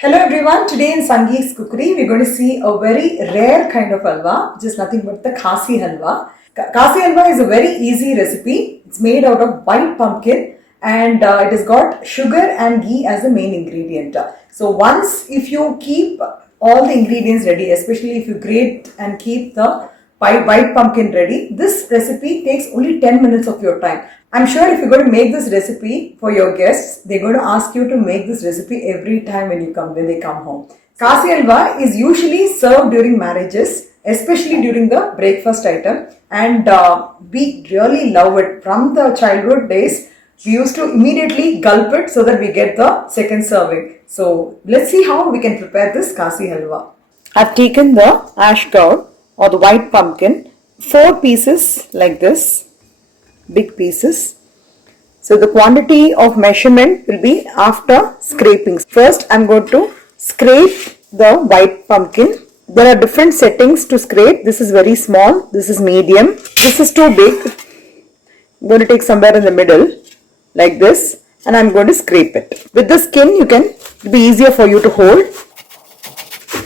Hello everyone, today in Sangeet's Cookery we're going to see a very rare kind of halwa, which is nothing but the Khasi halwa. Khasi halwa is a very easy recipe. It's made out of white pumpkin and it has got sugar and ghee as the main ingredient. So once if you keep all the ingredients ready, especially if you grate and keep the white pumpkin ready, this recipe takes only 10 minutes of your time. I'm sure if you're going to make this recipe for your guests, they're going to ask you to make this recipe every time when they come home. Khasi halwa is usually served during marriages, especially during the breakfast item, and we really love it. From the childhood days, we used to immediately gulp it so that we get the second serving. So let's see how we can prepare this Khasi halwa. I've taken the ash gourd or the white pumpkin, 4 pieces like this. Big pieces. So the quantity of measurement will be after scraping. First I'm going to scrape the white pumpkin. There are different settings to scrape. This is very small, this is medium, this is too big. I'm going to take somewhere in the middle like this and I'm going to scrape it. With the skin it will be easier for you to hold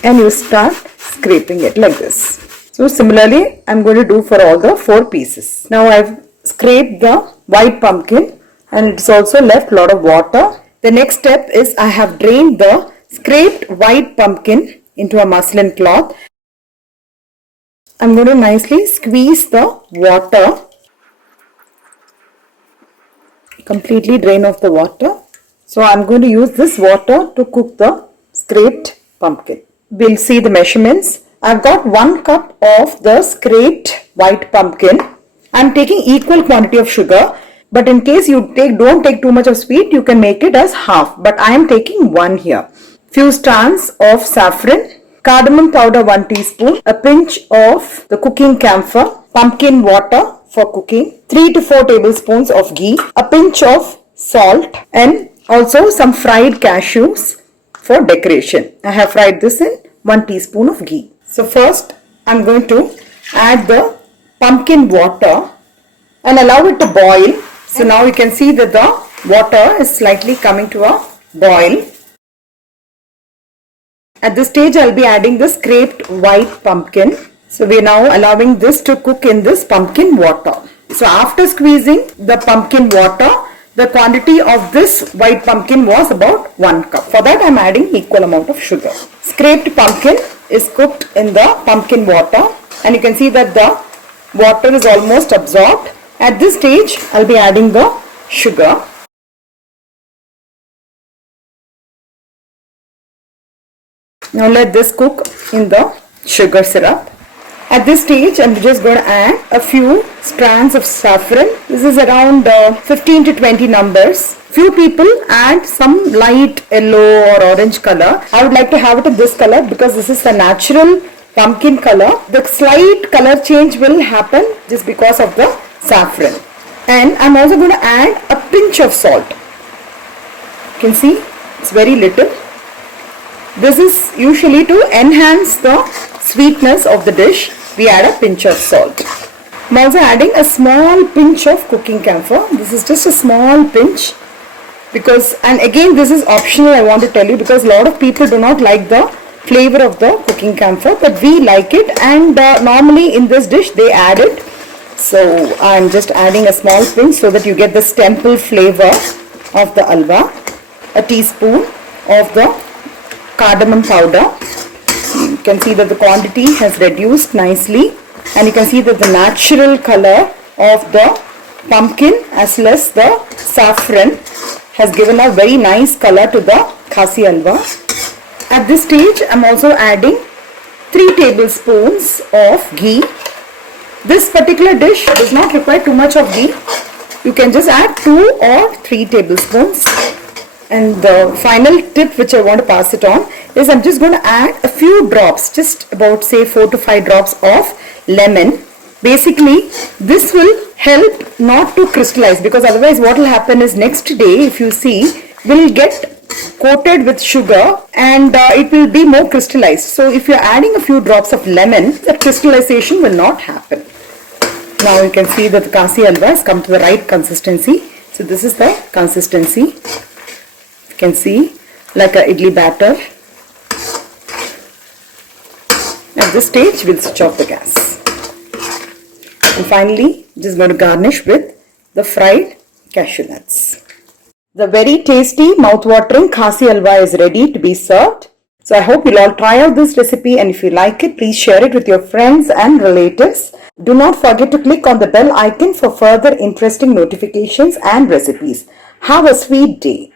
and you start scraping it like this. So similarly I'm going to do for all the 4 pieces. Now I've scrape the white pumpkin and it's also left a lot of water. The next step is I have drained the scraped white pumpkin into a muslin cloth. I'm going to nicely squeeze the water, completely drain off the water. So I'm going to use this water to cook the scraped pumpkin. We'll see the measurements. I've got 1 cup of the scraped white pumpkin. I'm taking equal quantity of sugar, but in case you don't take too much of sweet, you can make it as half, but I am taking 1 here. Few strands of saffron, cardamom powder 1 teaspoon, a pinch of the cooking camphor, pumpkin water for cooking, 3 to 4 tablespoons of ghee, a pinch of salt and also some fried cashews for decoration. I have fried this in 1 teaspoon of ghee. So first I'm going to add the pumpkin water and allow it to boil. So now you can see that the water is slightly coming to a boil. At this stage I'll be adding the scraped white pumpkin. So we are now allowing this to cook in this pumpkin water. So after squeezing the pumpkin water, the quantity of this white pumpkin was about 1 cup. For that I'm adding equal amount of sugar. Scraped pumpkin is cooked in the pumpkin water and you can see that the water is almost absorbed. At this stage, I'll be adding the sugar. Now let this cook in the sugar syrup. At this stage, I'm just going to add a few strands of saffron. This is around 15 to 20 numbers. Few people add some light yellow or orange color. I would like to have it in this color because this is the natural pumpkin color. The slight color change will happen just because of the saffron. And I'm also going to add a pinch of salt. You can see it's very little. This is usually to enhance the sweetness of the dish. We add a pinch of salt. I'm also adding a small pinch of cooking camphor. This is just a small pinch because, and again this is optional, I want to tell you, because a lot of people do not like the flavor of the cooking camphor, but we like it, and normally in this dish they add it. So I'm just adding a small pinch so that you get the temple flavor of the halwa. A teaspoon of the cardamom powder. You can see that the quantity has reduced nicely and you can see that the natural color of the pumpkin as well as the saffron has given a very nice color to the Khasi halwa. At this stage, I'm also adding 3 tablespoons of ghee. This particular dish does not require too much of ghee. You can just add 2 or 3 tablespoons. And the final tip which I want to pass it on is I'm just going to add a few drops, just about say 4 to 5 drops of lemon. Basically, this will help not to crystallize, because otherwise what will happen is next day, if you see, will get coated with sugar and it will be more crystallized. So if you are adding a few drops of lemon, the crystallization will not happen. Now you can see that the Khasi halwa has come to the right consistency. So this is the consistency. You can see like a idli batter. At this stage, we'll switch off the gas. And finally, just going to garnish with the fried cashew nuts. The very tasty, mouth-watering khasi halwa is ready to be served. So I hope you'll all try out this recipe, and if you like it, please share it with your friends and relatives. Do not forget to click on the bell icon for further interesting notifications and recipes. Have a sweet day.